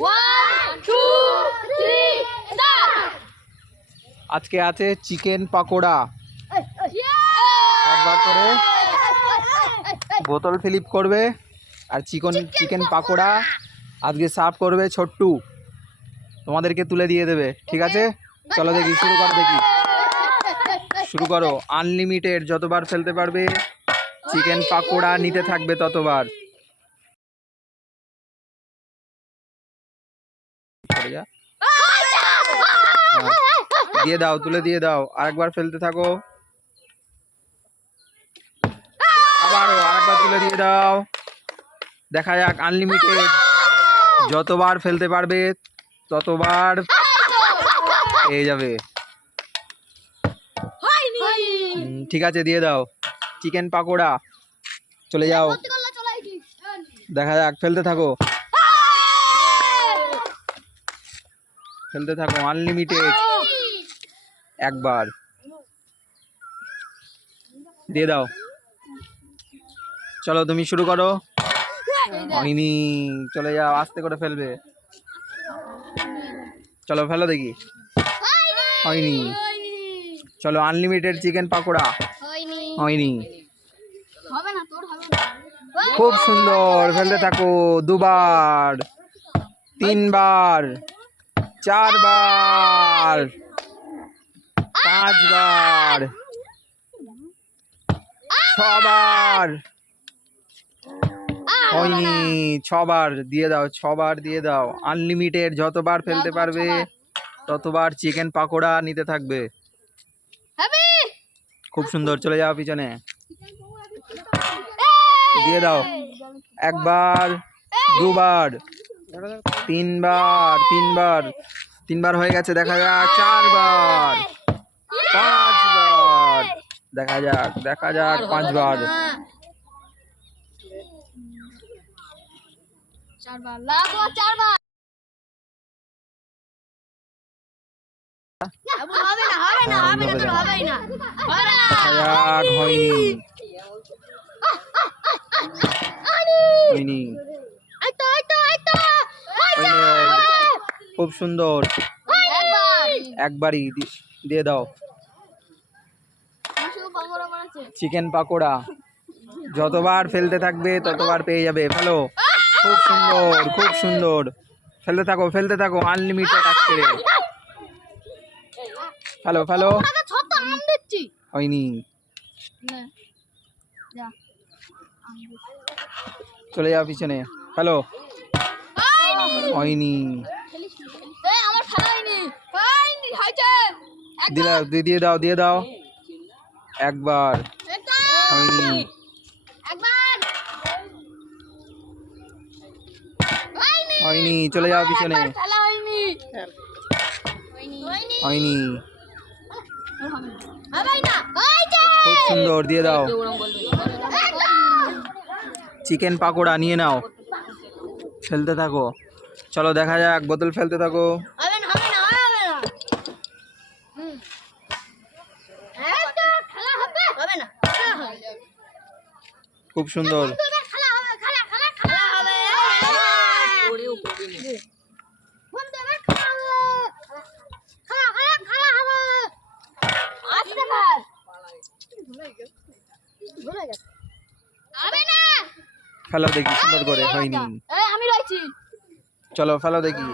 1 2 3 start. আজকে আছে chicken pakora. একবার করে বোতল ফিলিপ করবে আর চিকেন পাকোড়া আজকে সার্ভ করবে ছোট্টু, তোমাদেরকে তুলে দিয়ে দেবে। ঠিক আছে, চলো দেখি, শুরু করো। আনলিমিটেড যতবার ফেলতে পারবে চিকেন পাকোড়া নিতে থাকবে ততবার। দিয়ে দাও, তুলে দিয়ে দাও, আরেকবার ফেলতে থাকো, আরেকবার তুলে দিয়ে দাও। দেখা যাক, আনলিমিটেড যতবার ফেলতে পারবে ততবার পেয়ে যাবে। ঠিক আছে, দিয়ে দাও চিকেন পাকোড়া, চলে যাও। দেখা যাক, ফেলতে থাকো আনলিমিটেড। একবার দিয়ে দাও, চলো তুমি শুরু করো। হয়নি, চলে যাও, আস্তে করে ফেলবে। চলো ফেলো দেখি, হয়নি। চলো, আনলিমিটেড চিকেন পাকোড়া, হয়নি। খুব সুন্দর, ফেলতে থাকো। দুবার, তিনবার, চারবার, পাঁচবার, ছবার, হয়নি। ছবার দিয়ে দাও, ছবার দিয়ে দাও। আনলিমিটেড যতবার ফেলতে পারবে ততবার চিকেন পাকোড়া নিতে থাকবে। খুব সুন্দর, চলে যাও পিছনে, দিয়ে দাও। একবার, দুবার, তিনবার হয়ে গেছে। দেখা যাক, চারবার, পাঁচবার, দেখা যাক পাঁচবার। হয়নি। খুব সুন্দর, একবারই দিয়ে দাও চিকেন পাকোড়া। যতবার ফেলতে থাকবে ততবার পেয়ে যাবে। ফেলো, খুব সুন্দর, ফেলতে থাকো আনলিমিটেড আজকে। ফেলো, হয়নি। চলে যাও পিছনে, ফেলো, হয়নি। দিয়ে দাও একবার, হয়নি। চলে যাও পিছনে, হয়নি। খুব সুন্দর, দিয়ে দাও চিকেন পাকোড়া, নিয়ে নাও, ফেলতে থাকো। চলো দেখা যাক, বোতল ফেলতে থাকো। খুব সুন্দর, ফেলো দেখি সুন্দর করে, হয়নি। চলো ফেলো দেখি,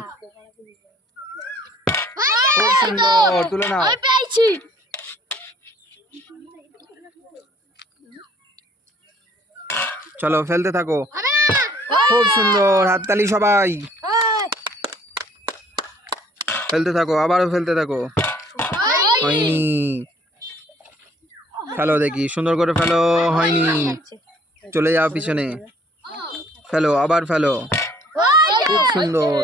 খুব সুন্দর, তুলে নাও। চলো ফেলতে থাকো, খুব সুন্দর, হাততালি সবাই। ফেলতে থাকো, আবারও ফেলতে থাকো, হয়নি। ফেলো দেখি, সুন্দর করে ফেলো, হয়নি। চলে যাও পিছনে, ফেলো, আবার ফেলো, খুব সুন্দর।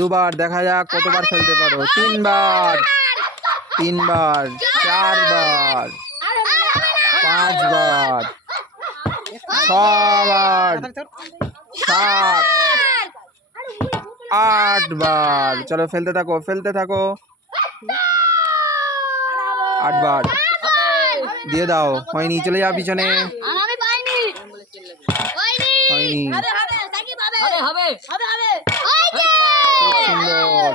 দুবার, দেখা যাক কতবার ফেলতে পারো। তিনবার, চারবার, পাঁচবার, ছবার, সাত, আটবার। চলো ফেলতে থাকো, আটবার, দিয়ে দাও, হয়নি। চলে যাও পিছনে, হয়নি। হয়নি। হবে হবে খুব সুন্দর।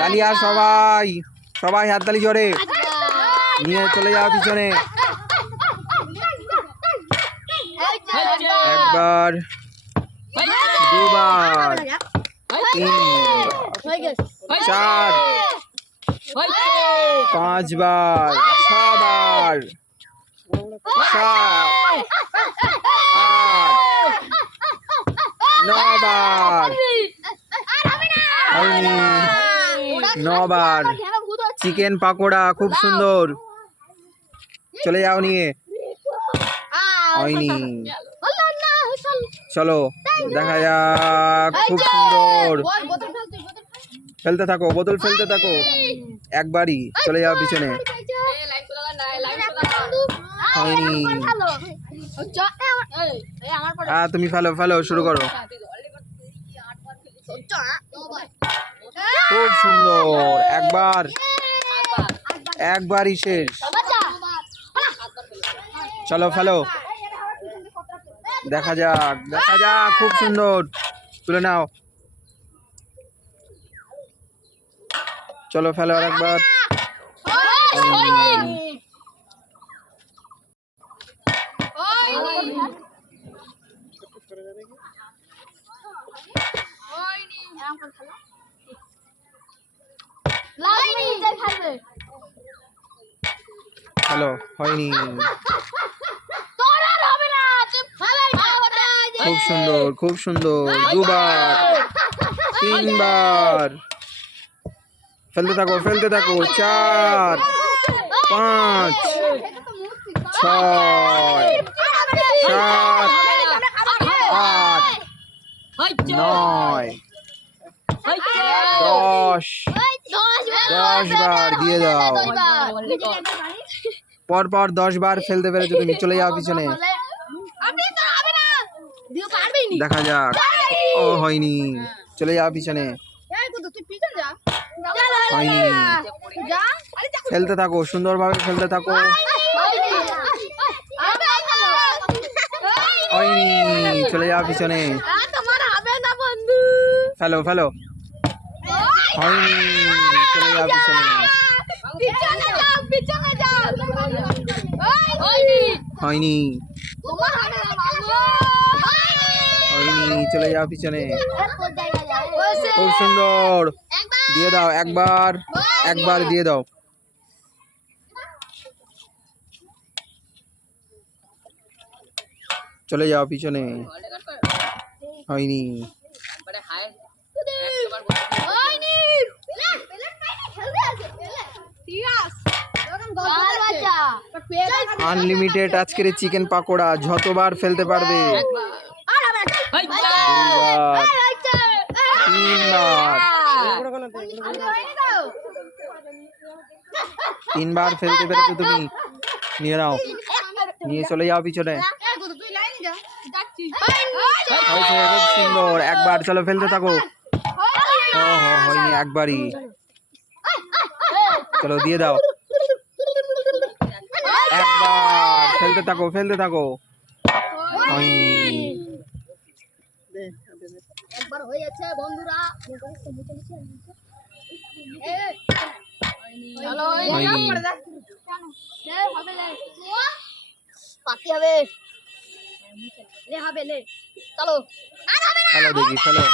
তালিয়া সবাই, সবাই হাততালি জোরে নিয়ে চলে যাও পিছনে। একবার, দুবার, তিনবার, চার, পাঁচবার, ছবার, সাত, আট, নবার, হয়নি। নবার। চিকেন পাকোড়া খুব সুন্দর, চলে যাও নিয়ে, হয়নি। চলো দেখা যাক, খুব সুন্দর। ফেলতে থাকো, বোতল ফেলতে থাকো, একবারই চলে যাও পিছনে, হয়নি। হ্যাঁ তুমি ফেলো, ফেলো, শুরু করো। খুব সুন্দর, একবার, একবারই শেষ। চলো ফেলো, দেখা যাক, দেখা যাক, খুব সুন্দর, তুলে নাও। চলো ফেলো আর একবার, ফেলো, হয়নি। খুব সুন্দর, খুব সুন্দর, দুবার, তিনবার, ফেলতে থাকো, ফেলতে থাকো, চার, পাঁচ, ছয়, সাত, আট, নয়, 10, 10 বার দিয়ে দাও। পর পর 10 বার ফেলতে পেরেছো তুমি, চলে যাও পিছনে, দেখা যাক। ও হয়নি, চলে যাও পিছনে, হয়নি। ফেলতে থাকো, সুন্দরভাবে ফেলতে থাকো, হয়নি, চলে যাও পিছনে, ফেলো, ফেলো, হয়নি, চলে যাও পিছনে, হয়নি, হয়নি, চলে যাও পিছনে। খুব সুন্দর, দিয়ে দাও একবার, একবার দিয়ে দাও। চলে যাও পিছনে, হয়নি। আনলিমিটেড আজকের চিকেন পাকোড়া, যতবার ফেলতে পারবে। দুবার, তিনবার, তিনবার ফেলতে পেরেছো তুমি, নিয়ে নাও, নিয়ে চলে যাও পিছনে। হয়েছে, খুব সুন্দর, একবার, চলো ফেলতে থাকো। হয়নি, একবারই, চলো দিয়ে দাও, একবার, ফেলতে থাকো, ফেলতে থাকো, হয়নি। একবার হয়ে যাচ্ছে বন্ধুরা, হয়নি। পাতি হবে, লে হবে, লে চলো, আর হবে না, ফেলো দেখি, ফেলো,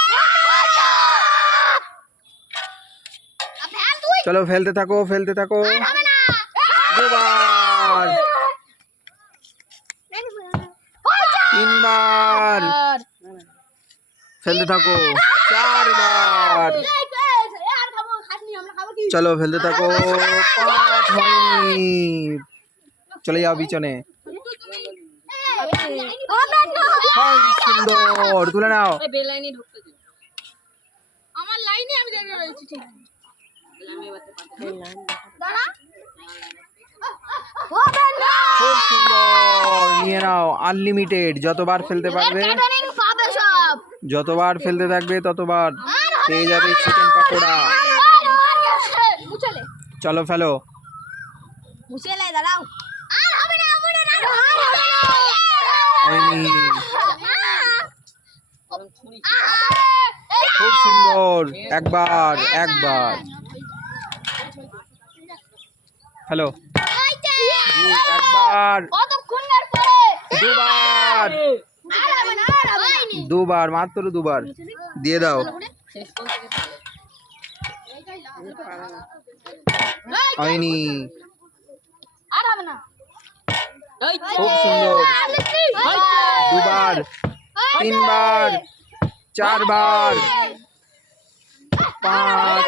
চলো ফেলতে থাকো, ফেলতে থাকো, হবে না, দুবার, তিনবার, ফেলতে থাকো, চারবার, চলো ফেলতে থাকো, 5, হয়নি, চলে যাও পিছনে, সুন্দর, তুলে নাও। আমার লাইনে আমি দেখে রয়েছি, ঠিক খুব সুন্দর, নিয়ে নাও, আনলিমিটেড, যতবার ফেলতে পারবে, যতবার ফেলতে থাকবে ততবার পেয়ে যাবে চিকেন পাকোড়া। চলো ফেলো। মুছে লাই দাঁড়াও। আর হবে না হয়নি। খুব সুন্দর, একবার একবার হ্যালো, একবার, কতক্ষণের পরে দুবার, আর হবে না দুবার, মাত্র দুবার দিয়ে দাও। শেষ কোন থেকে পাবে? হয়নি। আর হবে না এই খুব সুন্দর, দুবার, তিনবার, চারবার,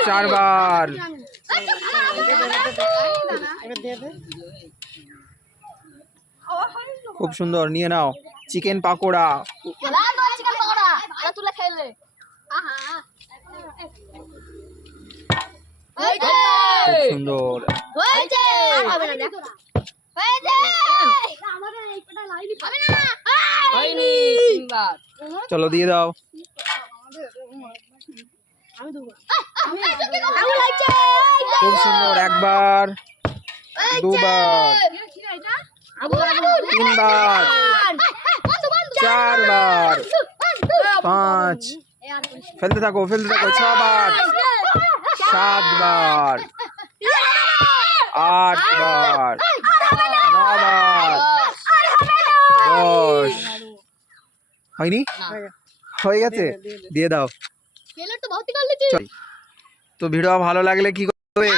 চারবার। খুব সুন্দর, নিয়ে নাও চিকেন পাকোড়া। চিকেন পকোড়া এটা তুলে খেলে খুব সুন্দর, হয়েছে আর হবে না দেখো হয়েছে আমাদের এই পেটা লাইনই হবে না হয়নি তিনবার। চলো দিয়ে দাও। আমি লাগছে খুব সুন্দর, একবার, দুবার, তিনবার, চারবার, পাঁচ, ফেলতে থাকো ফেলতে থাকো, ছবার, সাতবার, আটবার, নবার, 10। হয়নি? হয়ে গেছে, দিয়ে দাও। খেলে তো ভর্তি করে লিখি তো ভিডিও ভালো লাগলে কি করবে?